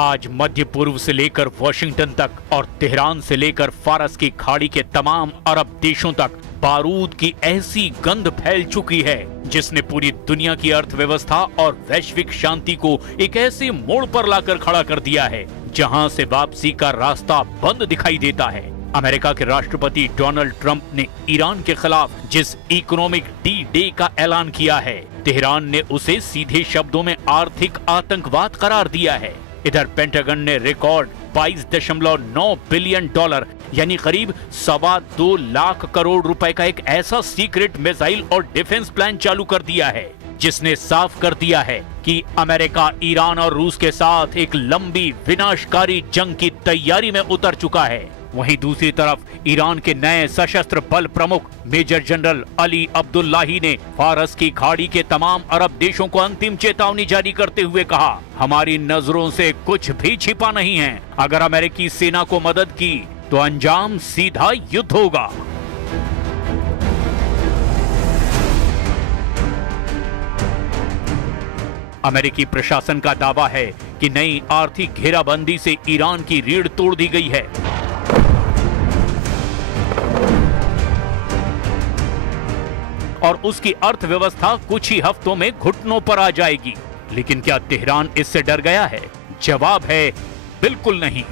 आज मध्य पूर्व से लेकर वॉशिंगटन तक और तेहरान से लेकर फारस की खाड़ी के तमाम अरब देशों तक बारूद की ऐसी गंध फैल चुकी है जिसने पूरी दुनिया की अर्थव्यवस्था और वैश्विक शांति को एक ऐसे मोड़ पर लाकर खड़ा कर दिया है जहां से वापसी का रास्ता बंद दिखाई देता है। अमेरिका के राष्ट्रपति डोनाल्ड ट्रंप ने ईरान के खिलाफ जिस इकोनॉमिक डी डे का ऐलान किया है, तेहरान ने उसे सीधे शब्दों में आर्थिक आतंकवाद करार दिया है। इधर पेंटागन ने रिकॉर्ड 22.9 बिलियन डॉलर यानी करीब 2.25 लाख करोड़ रुपए का एक ऐसा सीक्रेट मिसाइल और डिफेंस प्लान चालू कर दिया है जिसने साफ कर दिया है कि अमेरिका ईरान और रूस के साथ एक लंबी विनाशकारी जंग की तैयारी में उतर चुका है। वहीं दूसरी तरफ ईरान के नए सशस्त्र बल प्रमुख मेजर जनरल अली अब्दुल्लाही ने फारस की खाड़ी के तमाम अरब देशों को अंतिम चेतावनी जारी करते हुए कहा, हमारी नजरों से कुछ भी छिपा नहीं है। अगर अमेरिकी सेना को मदद की तो अंजाम सीधा युद्ध होगा। अमेरिकी प्रशासन का दावा है कि नई आर्थिक घेराबंदी से ईरान की रीढ़ तोड़ दी गई है। और उसकी अर्थव्यवस्था कुछ ही हफ्तों में घुटनों पर आ जाएगी। लेकिन क्या तेहरान इससे डर गया है? जवाब है बिल्कुल नहीं।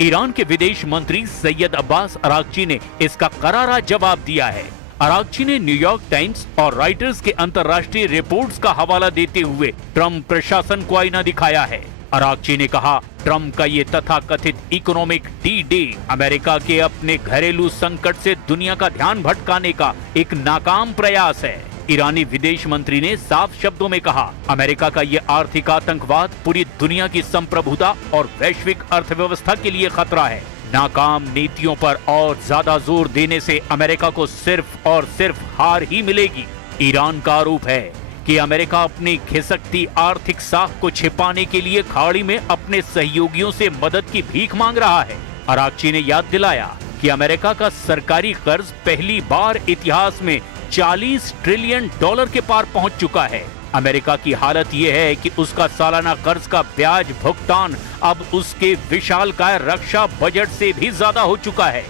ईरान के विदेश मंत्री सैयद अब्बास अरागची ने इसका करारा जवाब दिया है। अरागची ने न्यूयॉर्क टाइम्स और रॉयटर्स के अंतर्राष्ट्रीय रिपोर्ट्स का हवाला देते हुए ट्रंप प्रशासन को आईना दिखाया है। अरागची ने कहा, ट्रंप का ये तथाकथित इकोनॉमिक डी डे अमेरिका के अपने घरेलू संकट से दुनिया का ध्यान भटकाने का एक नाकाम प्रयास है। ईरानी विदेश मंत्री ने साफ शब्दों में कहा, अमेरिका का ये आर्थिक आतंकवाद पूरी दुनिया की संप्रभुता और वैश्विक अर्थव्यवस्था के लिए खतरा है। नाकाम नीतियों पर और ज्यादा जोर देने से अमेरिका को सिर्फ और सिर्फ हार ही मिलेगी। ईरान का आरोप है कि अमेरिका अपनी खिसकती आर्थिक साख को छिपाने के लिए खाड़ी में अपने सहयोगियों से मदद की भीख मांग रहा है। अरागची ने याद दिलाया कि अमेरिका का सरकारी कर्ज पहली बार इतिहास में 40 ट्रिलियन डॉलर के पार पहुंच चुका है। अमेरिका की हालत यह है कि उसका सालाना कर्ज का ब्याज भुगतान अब उसके विशालकाय रक्षा बजट से भी ज्यादा हो चुका है।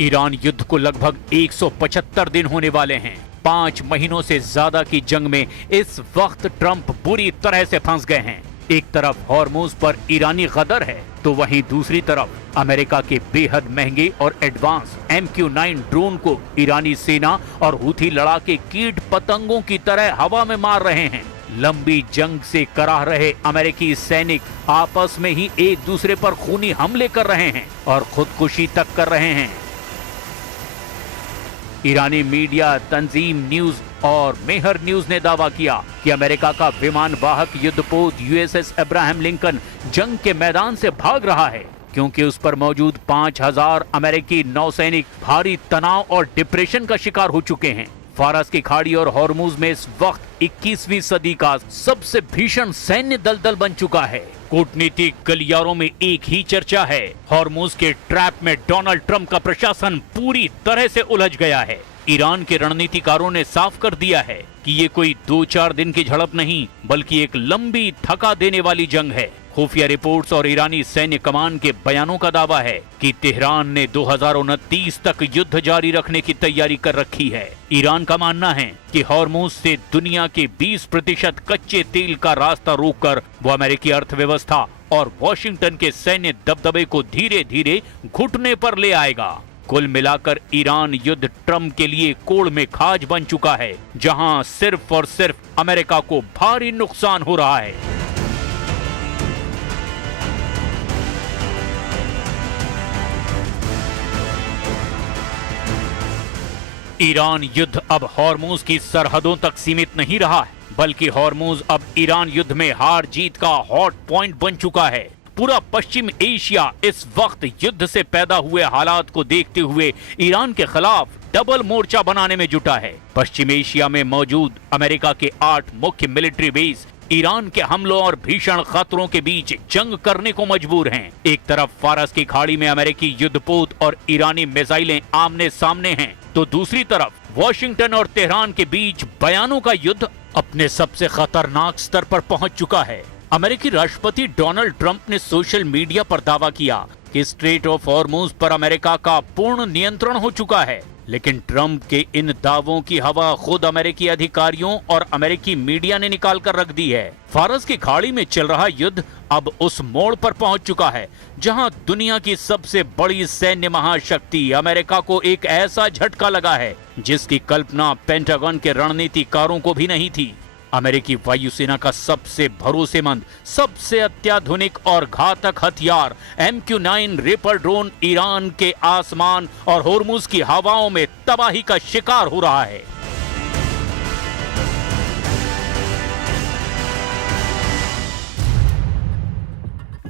ईरान युद्ध को लगभग 175 दिन होने वाले हैं। 5 महीनों से ज्यादा की जंग में इस वक्त ट्रंप बुरी तरह से फंस गए हैं। एक तरफ हॉर्मुज पर ईरानी गदर है तो वहीं दूसरी तरफ अमेरिका के बेहद महंगे और एडवांस MQ-9 ड्रोन को ईरानी सेना और हूथी लड़ाके कीट पतंगों की तरह हवा में मार रहे हैं। लंबी जंग से कराह रहे अमेरिकी सैनिक आपस में ही एक दूसरे पर खूनी हमले कर रहे हैं और खुदकुशी तक कर रहे हैं। ईरानी मीडिया तंजीम न्यूज और मेहर न्यूज ने दावा किया कि अमेरिका का विमान वाहक युद्धपोत USS अब्राहम लिंकन जंग के मैदान से भाग रहा है क्योंकि उस पर मौजूद 5000 अमेरिकी नौसैनिक भारी तनाव और डिप्रेशन का शिकार हो चुके हैं। फारस की खाड़ी और हॉर्मुज में इस वक्त 21वीं सदी का सबसे भीषण सैन्य दलदल बन चुका है। कूटनीतिक गलियारों में एक ही चर्चा है, हॉर्मुज के ट्रैप में डोनाल्ड ट्रंप का प्रशासन पूरी तरह से उलझ गया है। ईरान के रणनीतिकारों ने साफ कर दिया है कि ये कोई 2-4 दिन की झड़प नहीं बल्कि एक लंबी थका देने वाली जंग है। खुफिया रिपोर्ट्स और ईरानी सैन्य कमान के बयानों का दावा है कि तेहरान ने 2029 तक युद्ध जारी रखने की तैयारी कर रखी है। ईरान का मानना है कि हॉर्मुज से दुनिया के 20% कच्चे तेल का रास्ता रोककर वो अमेरिकी अर्थव्यवस्था और वॉशिंगटन के सैन्य दबदबे को धीरे धीरे घुटने पर ले आएगा। कुल मिलाकर ईरान युद्ध ट्रंप के लिए कोड़ में खाज बन चुका है, जहां सिर्फ और सिर्फ अमेरिका को भारी नुकसान हो रहा है। ईरान युद्ध अब हॉर्मुज की सरहदों तक सीमित नहीं रहा है, बल्कि हॉर्मुज अब ईरान युद्ध में हार जीत का हॉट पॉइंट बन चुका है। पूरा पश्चिम एशिया इस वक्त युद्ध से पैदा हुए हालात को देखते हुए ईरान के खिलाफ डबल मोर्चा बनाने में जुटा है। पश्चिम एशिया में मौजूद अमेरिका के 8 मुख्य मिलिट्री बेस ईरान के हमलों और भीषण खतरों के बीच जंग करने को मजबूर हैं। एक तरफ फारस की खाड़ी में अमेरिकी युद्धपोत और ईरानी मिसाइलें आमने सामने हैं, तो दूसरी तरफ वॉशिंगटन और तेहरान के बीच बयानों का युद्ध अपने सबसे खतरनाक स्तर पर पहुंच चुका है। अमेरिकी राष्ट्रपति डोनाल्ड ट्रंप ने सोशल मीडिया पर दावा किया कि स्ट्रेट ऑफ हॉर्मुज पर अमेरिका का पूर्ण नियंत्रण हो चुका है। लेकिन ट्रंप के इन दावों की हवा खुद अमेरिकी अधिकारियों और अमेरिकी मीडिया ने निकाल कर रख दी है। फारस की खाड़ी में चल रहा युद्ध अब उस मोड़ पर पहुंच चुका है जहां दुनिया की सबसे बड़ी सैन्य महाशक्ति अमेरिका को एक ऐसा झटका लगा है जिसकी कल्पना पेंटागन के रणनीतिकारों को भी नहीं थी। अमेरिकी वायुसेना का सबसे भरोसेमंद, सबसे अत्याधुनिक और घातक हथियार MQ-9 रिपर ड्रोन ईरान के आसमान और होर्मुज की हवाओं में तबाही का शिकार हो रहा है।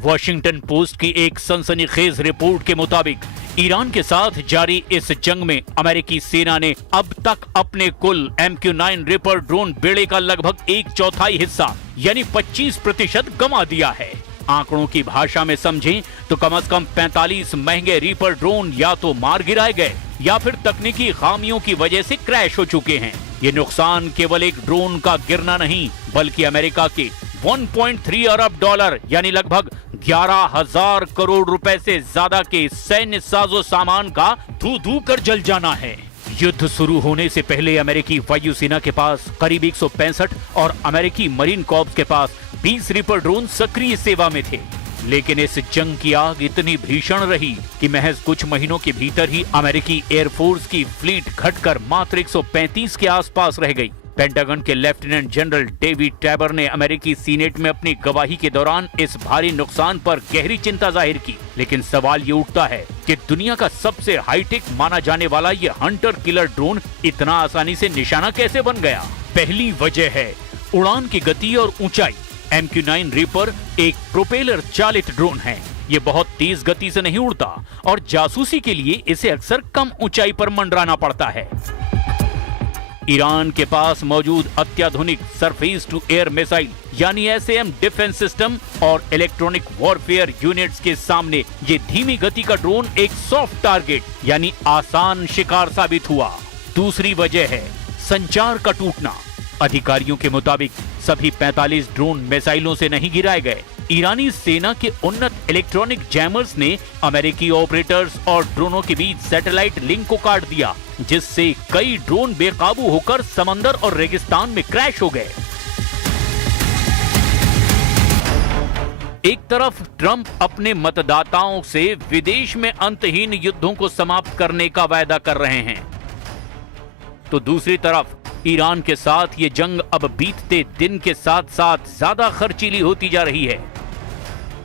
वॉशिंगटन पोस्ट की एक सनसनीखेज रिपोर्ट के मुताबिक ईरान के साथ जारी इस जंग में अमेरिकी सेना ने अब तक अपने कुल MQ-9 रिपर ड्रोन बेड़े का लगभग 1/4 हिस्सा यानी 25% गंवा दिया है। आंकड़ों की भाषा में समझें तो कम से कम 45 महंगे रिपर ड्रोन या तो मार गिराए गए या फिर तकनीकी खामियों की वजह से क्रैश हो चुके हैं। ये नुकसान केवल एक ड्रोन का गिरना नहीं बल्कि अमेरिका के 1.3 अरब डॉलर यानी लगभग 11,000 करोड़ रुपए से ज्यादा के सैन्य साजो सामान का धू धू कर जल जाना है। युद्ध शुरू होने से पहले अमेरिकी वायुसेना के पास करीब 165 और अमेरिकी मरीन कॉर्प्स के पास 20 रिपर ड्रोन सक्रिय सेवा में थे। लेकिन इस जंग की आग इतनी भीषण रही कि महज कुछ महीनों के भीतर ही अमेरिकी एयरफोर्स की फ्लीट घटकर मात्र 135 के आसपास रह गई। पेंटागन के लेफ्टिनेंट जनरल डेविड टैबर ने अमेरिकी सीनेट में अपनी गवाही के दौरान इस भारी नुकसान पर गहरी चिंता जाहिर की। लेकिन सवाल ये उठता है कि दुनिया का सबसे हाईटेक माना जाने वाला ये हंटर किलर ड्रोन इतना आसानी से निशाना कैसे बन गया? पहली वजह है उड़ान की गति और ऊंचाई। MQ-9 रिपर एक प्रोपेलर चालित ड्रोन है। ये बहुत तेज गति से नहीं उड़ता और जासूसी के लिए इसे अक्सर कम ऊंचाई पर मंडराना पड़ता है। ईरान के पास मौजूद अत्याधुनिक सरफेस टू एयर मिसाइल यानी SAM डिफेंस सिस्टम और इलेक्ट्रॉनिक वॉरफेयर यूनिट्स के सामने ये धीमी गति का ड्रोन एक सॉफ्ट टारगेट यानी आसान शिकार साबित हुआ। दूसरी वजह है संचार का टूटना। अधिकारियों के मुताबिक सभी 45 ड्रोन मिसाइलों से नहीं गिराए गए। ईरानी सेना के उन्नत इलेक्ट्रॉनिक जैमर्स ने अमेरिकी ऑपरेटर्स और ड्रोनों के बीच सैटेलाइट लिंक को काट दिया, जिससे कई ड्रोन बेकाबू होकर समंदर और रेगिस्तान में क्रैश हो गए। एक तरफ ट्रंप अपने मतदाताओं से विदेश में अंतहीन युद्धों को समाप्त करने का वायदा कर रहे हैं, तो दूसरी तरफ ईरान के साथ ये जंग अब बीतते दिन के साथ साथ ज्यादा खर्चीली होती जा रही है।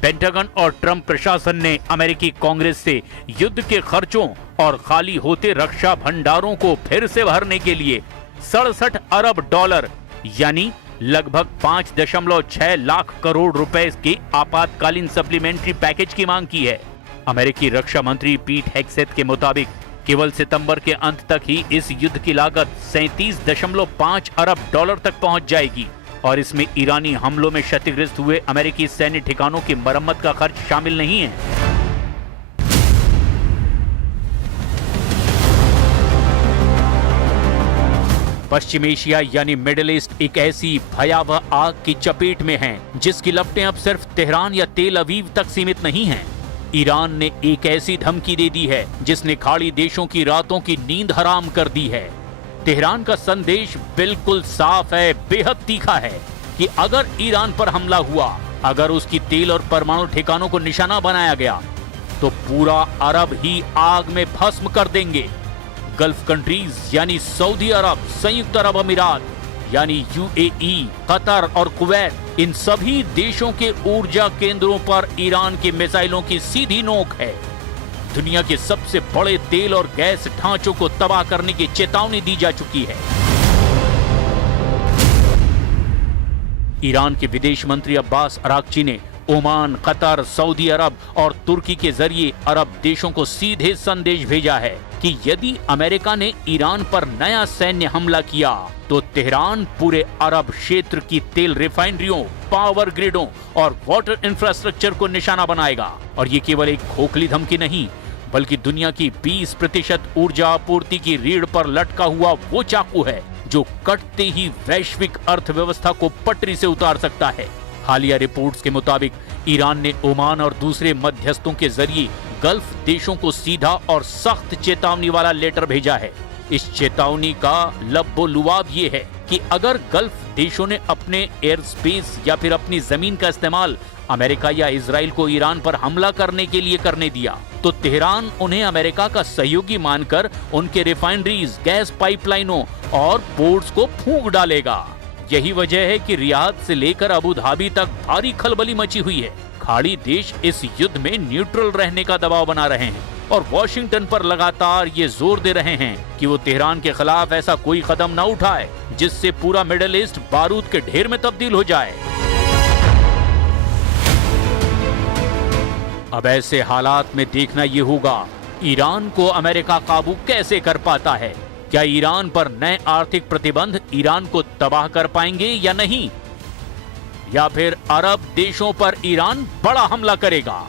पेंटागन और ट्रंप प्रशासन ने अमेरिकी कांग्रेस से युद्ध के खर्चों और खाली होते रक्षा भंडारों को फिर से भरने के लिए 67 अरब डॉलर यानी लगभग 5.6 लाख करोड़ रुपए के आपातकालीन सप्लीमेंट्री पैकेज की मांग की है। अमेरिकी रक्षा मंत्री पीट हेग्सेथ के मुताबिक केवल सितंबर के अंत तक ही इस युद्ध की लागत 37.5 अरब डॉलर तक पहुंच जाएगी और इसमें ईरानी हमलों में क्षतिग्रस्त हुए अमेरिकी सैन्य ठिकानों की मरम्मत का खर्च शामिल नहीं है। पश्चिम एशिया यानी मिडिल ईस्ट एक ऐसी भयावह आग की चपेट में है जिसकी लपटें अब सिर्फ तेहरान या तेल अवीव तक सीमित नहीं हैं। ईरान ने एक ऐसी धमकी दे दी है जिसने खाड़ी देशों की रातों की नींद हराम कर दी है। तेहरान का संदेश बिल्कुल साफ है, बेहद तीखा है कि अगर ईरान पर हमला हुआ, अगर उसकी तेल और परमाणु ठिकानों को निशाना बनाया गया तो पूरा अरब ही आग में भस्म कर देंगे। गल्फ कंट्रीज यानी सऊदी अरब, संयुक्त अरब अमीरात यानी UAE, कतर और कुवैत, इन सभी देशों के ऊर्जा केंद्रों पर ईरान के मिसाइलों की सीधी नोक है। दुनिया के सबसे बड़े तेल और गैस ढांचों को तबाह करने की चेतावनी दी जा चुकी है। ईरान के विदेश मंत्री अब्बास अराक्ची ने ओमान, कतर, सऊदी अरब और तुर्की के जरिए अरब देशों को सीधे संदेश भेजा है कि यदि अमेरिका ने ईरान पर नया सैन्य हमला किया तो तेहरान पूरे अरब क्षेत्र की तेल रिफाइनरियों, पावर ग्रिडों और वाटर इंफ्रास्ट्रक्चर को निशाना बनाएगा। और ये केवल एक खोखली धमकी नहीं बल्कि दुनिया की 20% ऊर्जा आपूर्ति की रीढ़ पर लटका हुआ वो चाकू है जो कटते ही वैश्विक अर्थव्यवस्था को पटरी से उतार सकता है। हालिया रिपोर्ट्स के मुताबिक ईरान ने ओमान और दूसरे मध्यस्थों के जरिए गल्फ देशों को सीधा और सख्त चेतावनी वाला लेटर भेजा है। इस चेतावनी का लब्बो-लुआब ये है कि अगर गल्फ देशों ने अपने एयर स्पेस या फिर अपनी जमीन का इस्तेमाल अमेरिका या इजराइल को ईरान पर हमला करने के लिए करने दिया, तो तेहरान उन्हें अमेरिका का सहयोगी मानकर उनके रिफाइनरीज, गैस पाइपलाइनों और पोर्ट्स को फूंक डालेगा। यही वजह है कि रियाद से लेकर अबू धाबी तक भारी खलबली मची हुई है। खाड़ी देश इस युद्ध में न्यूट्रल रहने का दबाव बना रहे हैं और वॉशिंगटन पर लगातार ये जोर दे रहे हैं कि वो तेहरान के खिलाफ ऐसा कोई कदम न उठाए जिससे पूरा मिडिल ईस्ट बारूद के ढेर में तब्दील हो जाए। अब ऐसे हालात में देखना ये होगा ईरान को अमेरिका काबू कैसे कर पाता है। क्या ईरान पर नए आर्थिक प्रतिबंध ईरान को तबाह कर पाएंगे या नहीं, या फिर अरब देशों पर ईरान बड़ा हमला करेगा।